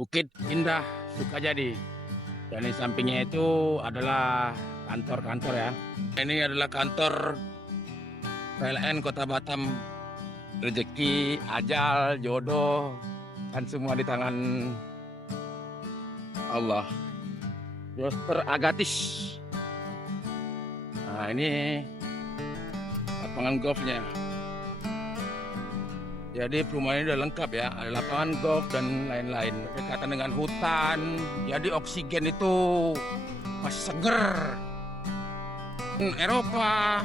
Bukit Indah Sukajadi. Dan di sampingnya itu adalah kantor-kantor ya. Ini adalah kantor PLN Kota Batam. Rezeki, ajal, jodoh, kan semua di tangan Allah. Dokter Agatis. Nah, ini lapangan golfnya. Jadi perumahan ini udah lengkap ya, ada lapangan golf dan lain-lain. Berdekatan dengan hutan, jadi oksigen itu masih seger. Eropa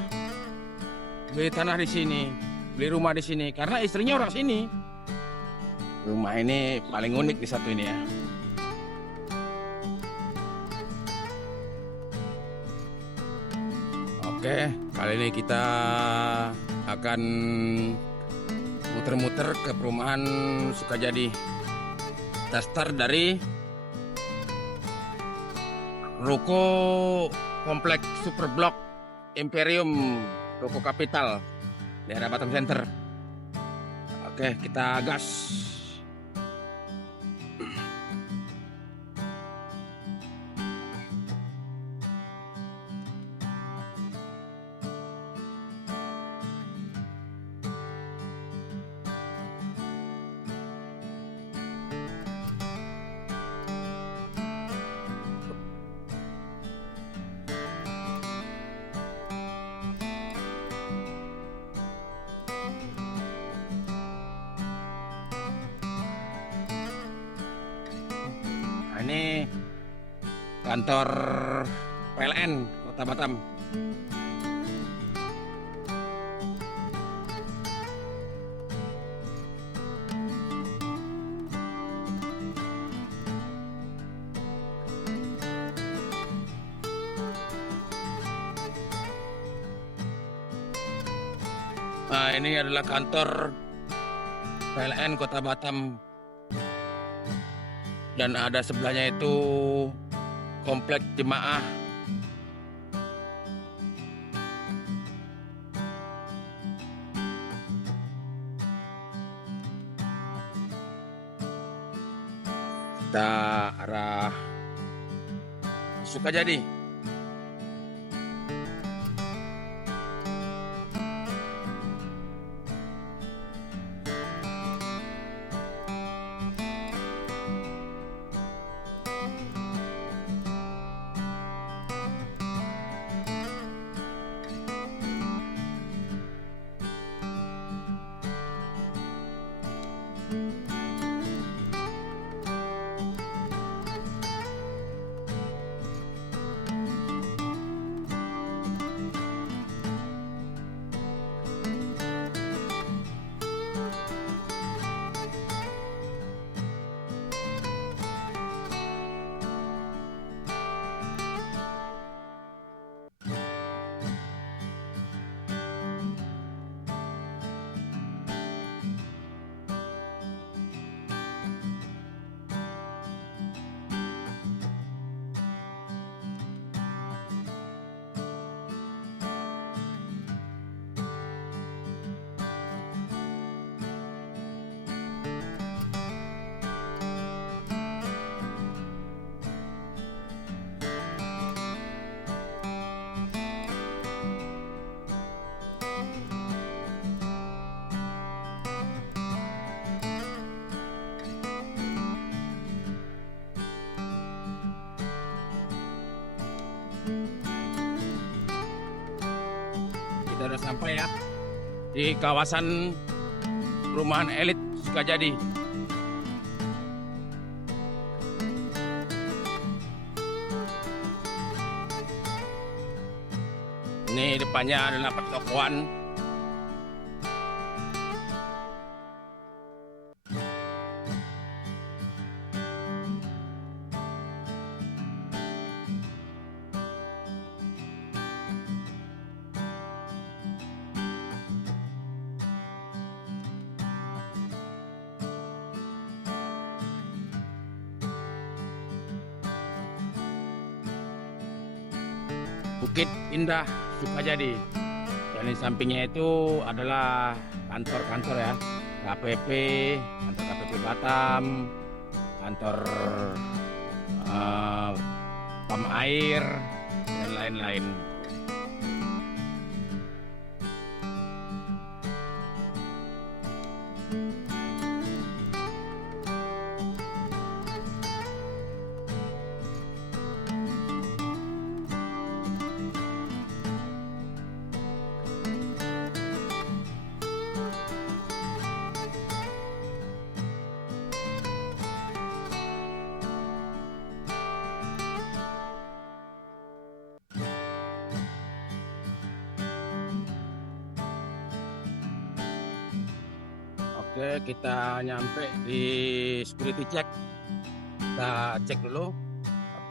beli tanah di sini, beli rumah di sini, karena istrinya orang sini. Rumah ini paling unik di satu ini ya. Oke, kali ini kita akan muter-muter ke perumahan Sukajadi. Kita start dari ruko kompleks Superblok Imperium Ruko Kapital daerah Batam Center. Oke, kita gas. Nah, ini kantor PLN Kota Batam. Nah, ini adalah kantor PLN Kota Batam. Dan ada sebelahnya itu komplek jemaah. Kita arah Sukajadi. Kita udah sampai ya di kawasan perumahan elit Sukajadi. Ini depannya adalah pertokoan. Bukit Indah Sukajadi. Dan di sampingnya itu adalah kantor-kantor ya, KPP, kantor KPP Batam, kantor pam air dan lain-lain. Oke, kita nyampe di security check. Kita cek dulu.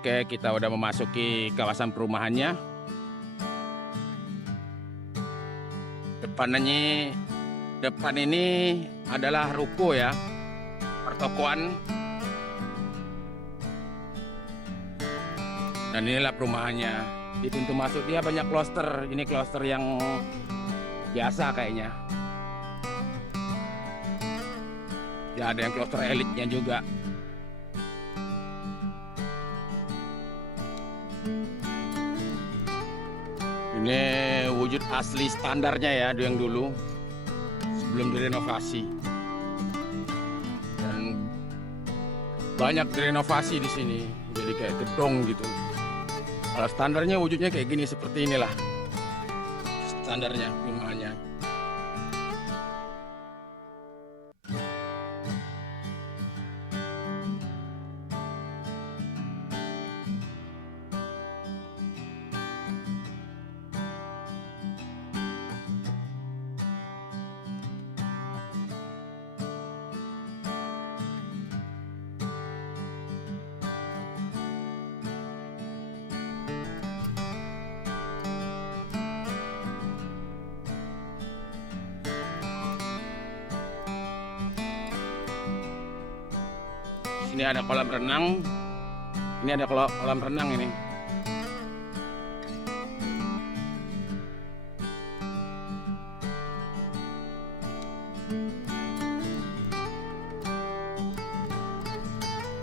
Oke, kita udah memasuki kawasan perumahannya. Depan ini adalah ruko ya, pertokoan. Dan inilah perumahannya. Di pintu masuk dia banyak kloster. Ini kloster yang biasa kayaknya. Ya, ada yang kloster elitnya juga. Ini wujud asli standarnya ya, yang dulu sebelum direnovasi. Dan banyak direnovasi di sini, jadi kayak gedung gitu. Kalau standarnya wujudnya kayak gini, seperti inilah standarnya perumahannya. Ini ada kolam renang. Ini ada kolam renang ini.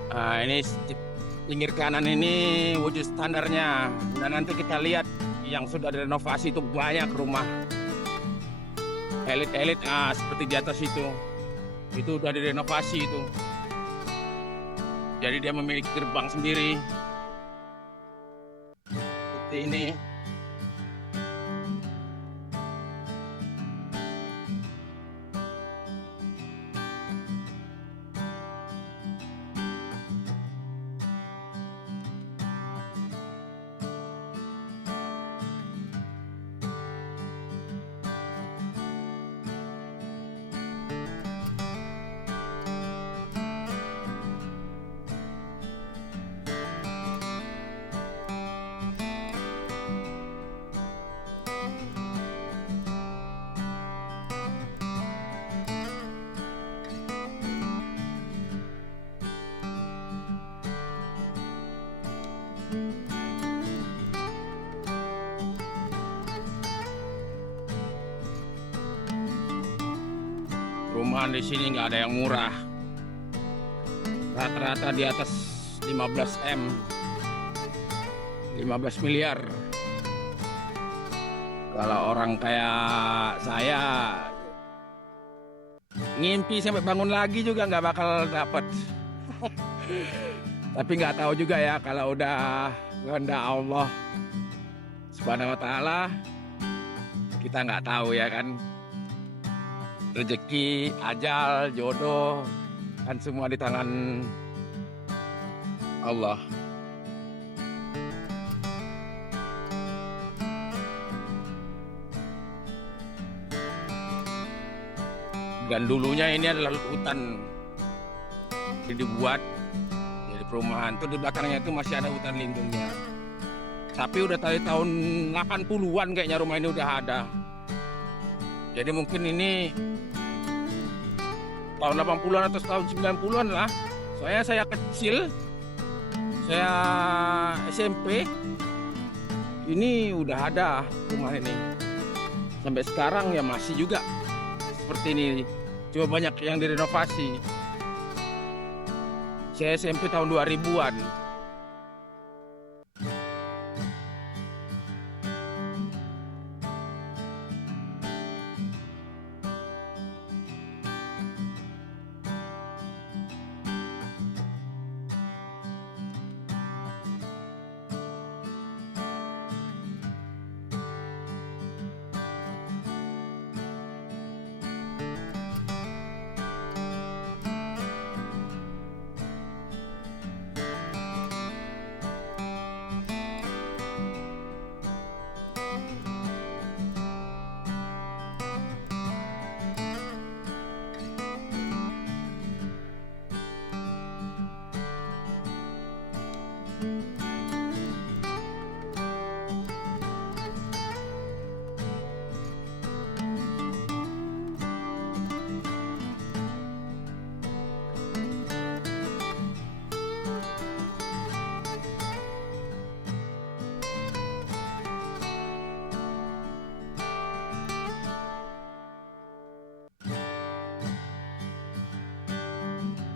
Nah, ini pinggir kanan ini wujud standarnya. Dan nanti kita lihat yang sudah direnovasi itu banyak rumah elit-elit. Seperti di atas itu udah direnovasi itu. Jadi dia memiliki gerbang sendiri. Seperti ini. Perumahan di sini nggak ada yang murah. Rata-rata di atas 15 miliar. Kalau orang kayak saya ngimpi sampai bangun lagi juga nggak bakal dapat. Tapi nggak tahu juga ya, kalau udah kehendak Allah Subhanahu wa Ta'ala, kita nggak tahu ya kan. Rezeki, ajal, jodoh, kan semua di tangan Allah. Dan dulunya ini adalah hutan. Jadi dibuat jadi perumahan. Tuh di belakangnya itu masih ada hutan lindungnya. Tapi udah dari tahun 80-an kayaknya rumah ini udah ada. Jadi mungkin ini tahun 80-an atau tahun 90-an lah. Soalnya saya kecil, saya SMP, ini udah ada rumah ini. Sampai sekarang ya masih juga seperti ini. Cuma banyak yang direnovasi. Saya SMP tahun 2000-an.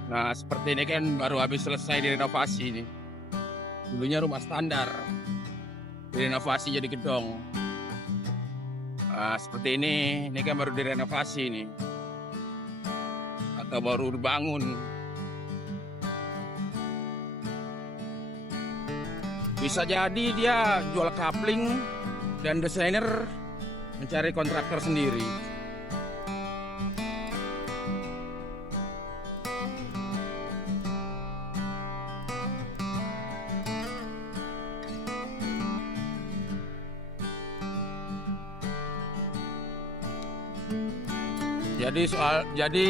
Nah, seperti ini kan baru habis selesai direnovasi nih. Dulunya rumah standar, direnovasi jadi gedung. Nah, seperti ini kan baru direnovasi nih, atau baru dibangun. Bisa jadi dia jual kapling dan desainer mencari kontraktor sendiri. Jadi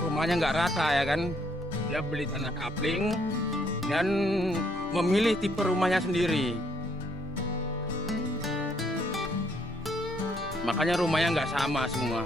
rumahnya nggak rata ya kan. Dia beli tanah kapling dan memilih tipe rumahnya sendiri. Makanya rumahnya nggak sama semua.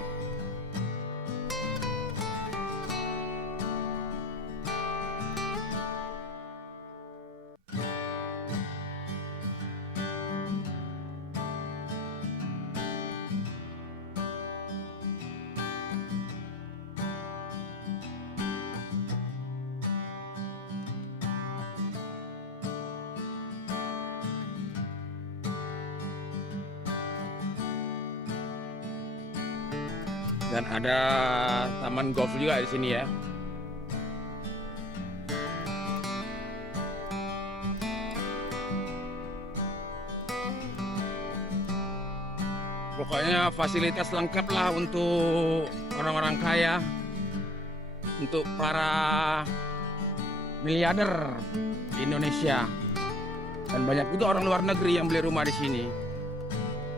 Dan ada taman golf juga di sini ya. Pokoknya fasilitas lengkap lah untuk orang-orang kaya, untuk para miliarder di Indonesia. Dan banyak juga orang luar negeri yang beli rumah di sini.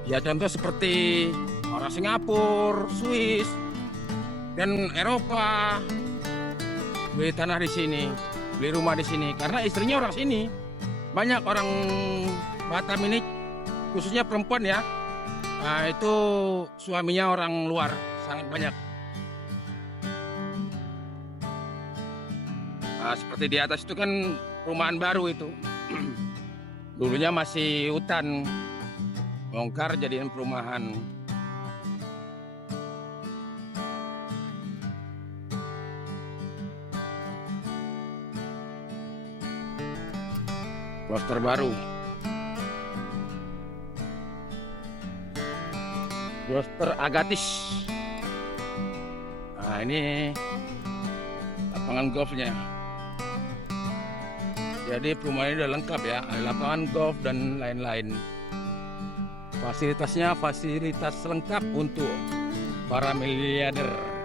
Ya contoh seperti orang Singapura, Swiss, dan Eropa beli tanah di sini, beli rumah di sini karena istrinya orang sini. Banyak orang Batam ini, khususnya perempuan ya, nah, itu suaminya orang luar, sangat banyak. Nah, seperti di atas itu kan perumahan baru itu. Dulunya masih hutan, bongkar jadiin perumahan. Kloster baru, Kloster Agatis. Nah, ini lapangan golfnya. Jadi perumahan ini udah lengkap ya, ada lapangan golf dan lain-lain. Fasilitasnya fasilitas lengkap untuk para miliarder.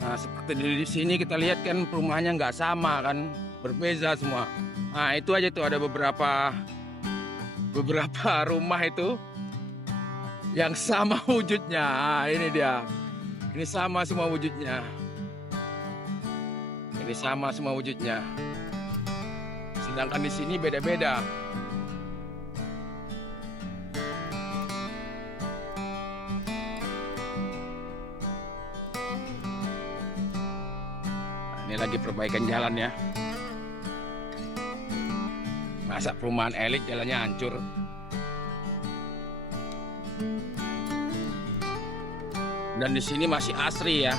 Nah, seperti di sini kita lihat kan perumahannya nggak sama kan, berbeda semua. Nah, itu aja tuh ada beberapa rumah itu yang sama wujudnya. Nah, ini dia, ini sama semua wujudnya. Ini sama semua wujudnya. Sedangkan di sini beda-beda. lagi perbaikan jalan ya. Masa perumahan elit jalannya hancur. Dan di sini masih asri ya.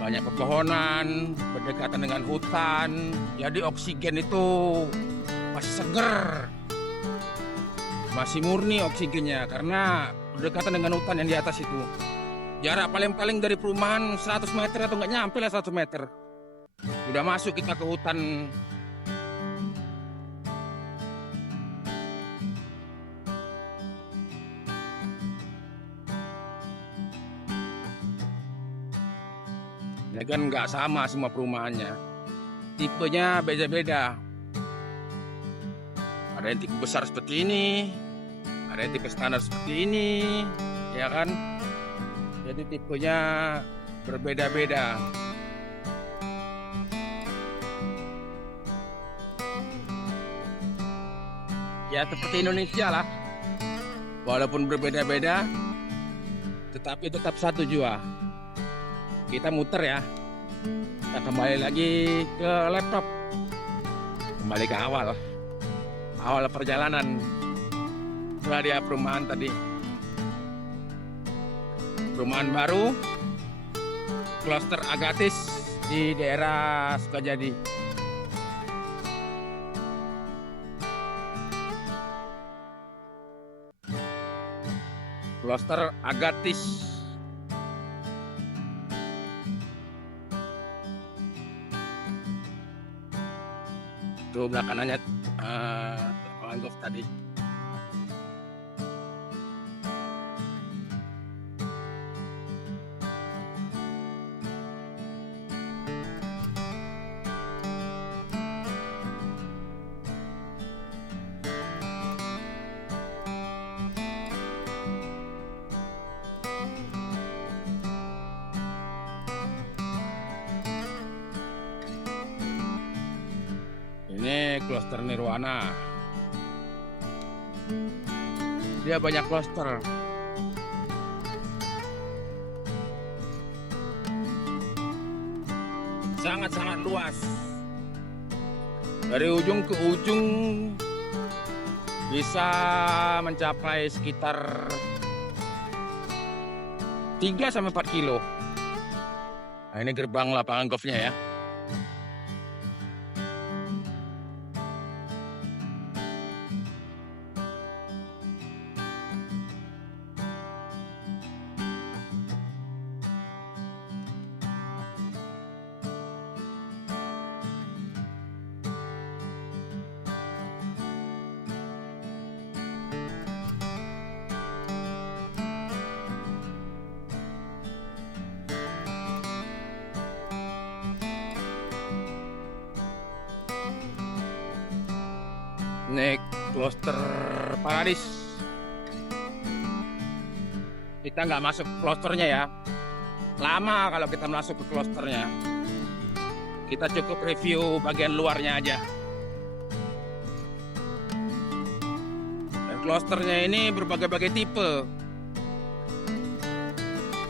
Banyak pepohonan, berdekatan dengan hutan. Jadi oksigen itu masih seger. Masih murni oksigennya karena berdekatan dengan hutan yang di atas itu. Jarak paling-paling dari perumahan 100 meter atau nggak nyampe lah 100 meter. Udah masuk kita ke hutan. Ya kan nggak sama semua perumahannya. Tipenya beda-beda. Ada yang tipe besar seperti ini, ada yang tipe standar seperti ini, ya kan? Jadi tipenya berbeda-beda. Ya seperti Indonesia lah. Walaupun berbeda-beda, tetapi tetap satu jua. Kita muter ya. Kita kembali lagi ke laptop. Kembali ke awal. Awal perjalanan. Setelah dia perumahan tadi. Perumahan baru. Kloster Agatis di daerah Sukajadi. Kloster Agatis. Itu belakangannya mangrove tadi. Ini kloster Nirwana. Dia banyak kloster. Sangat-sangat luas. Dari ujung ke ujung bisa mencapai sekitar 3-4 kilo. Nah, ini gerbang lapangan golfnya ya. Ini kloster Paradis. Kita nggak masuk klosternya ya. Lama kalau kita masuk ke klosternya. Kita cukup review bagian luarnya aja. Dan klosternya ini berbagai-bagai tipe.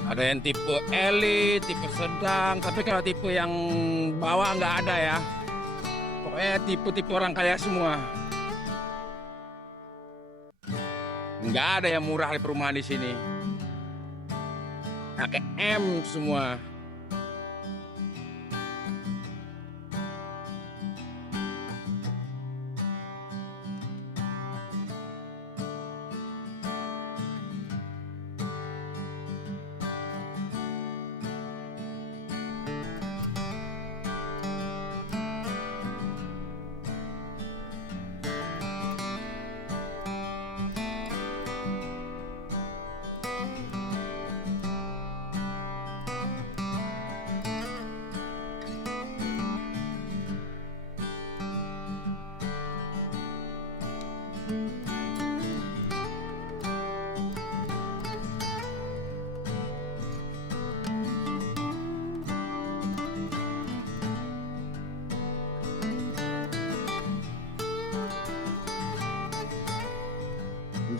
Ada yang tipe elit, tipe sedang. Tapi kalau tipe yang bawah nggak ada ya. Pokoknya tipe-tipe orang kaya semua. Nggak ada yang murah di perumahan di sini. Pakai M semua.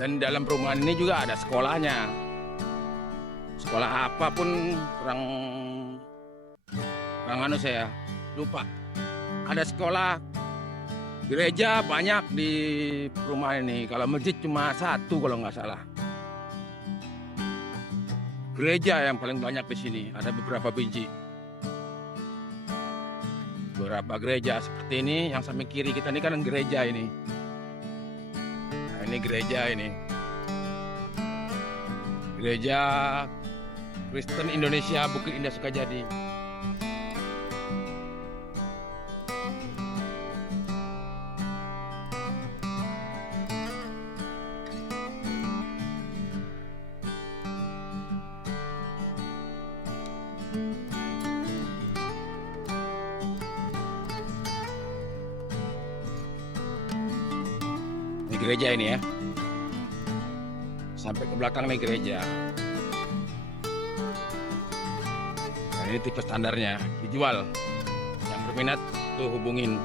Dan dalam perumahan ini juga ada sekolahnya. Sekolah apapun kurang kurang anu saya lupa. Ada sekolah, gereja banyak di perumahan ini. Kalau masjid cuma satu kalau nggak salah. Gereja yang paling banyak di sini. Ada beberapa biji. Beberapa gereja seperti ini. Yang samping kiri kita ini kan gereja ini. Nah, ini gereja ini. Gereja Kristen Indonesia Bukit Indah Sukajadi. Ini gereja ini ya. Sampai ke belakang nih gereja. Nah, ini tipe standarnya, dijual. Yang berminat tuh hubungin.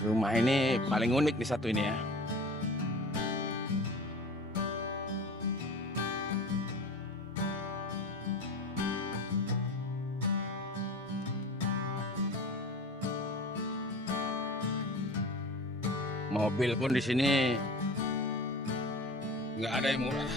Rumah ini paling unik nih satu ini ya. Mobil pun di sini nggak ada yang murah.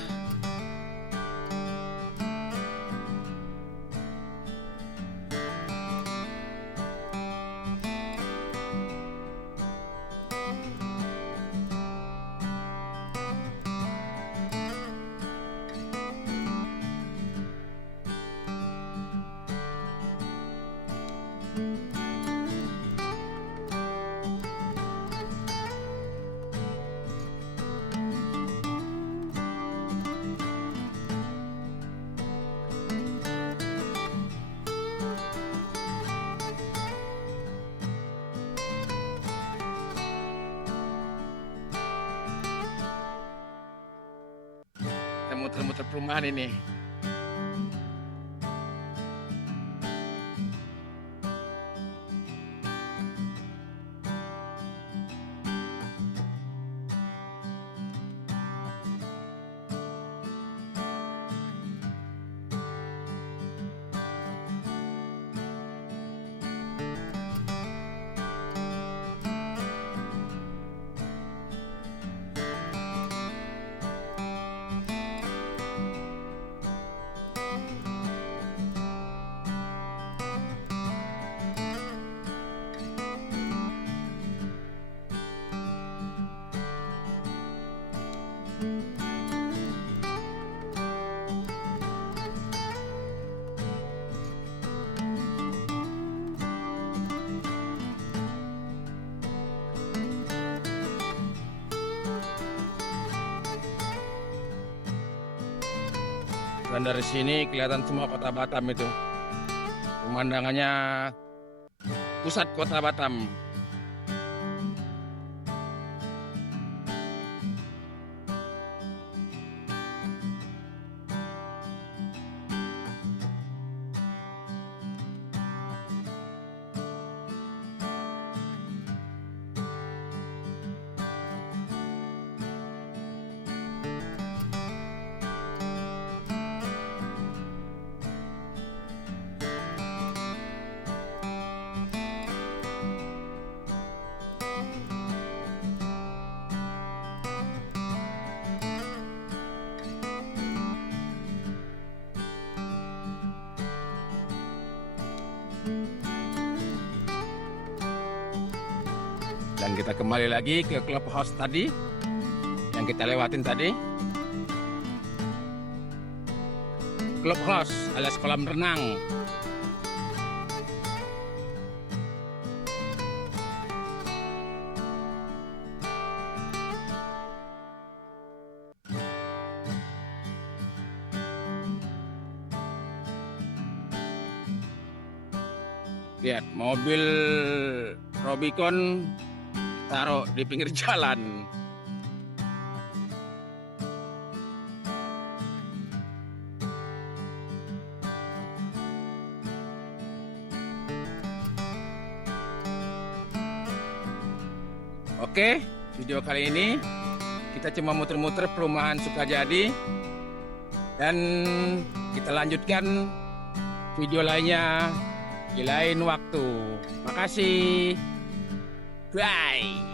Kita muter-muter perumahan ini. Dan dari sini kelihatan semua kota Batam itu. Pemandangannya pusat kota Batam. Dan kita kembali lagi ke clubhouse tadi yang kita lewatin tadi. Clubhouse alias kolam renang. Lihat mobil Robicon taruh di pinggir jalan. Oke, video kali ini kita cuma muter-muter perumahan Sukajadi dan kita lanjutkan video lainnya di lain waktu. Makasih. Bye.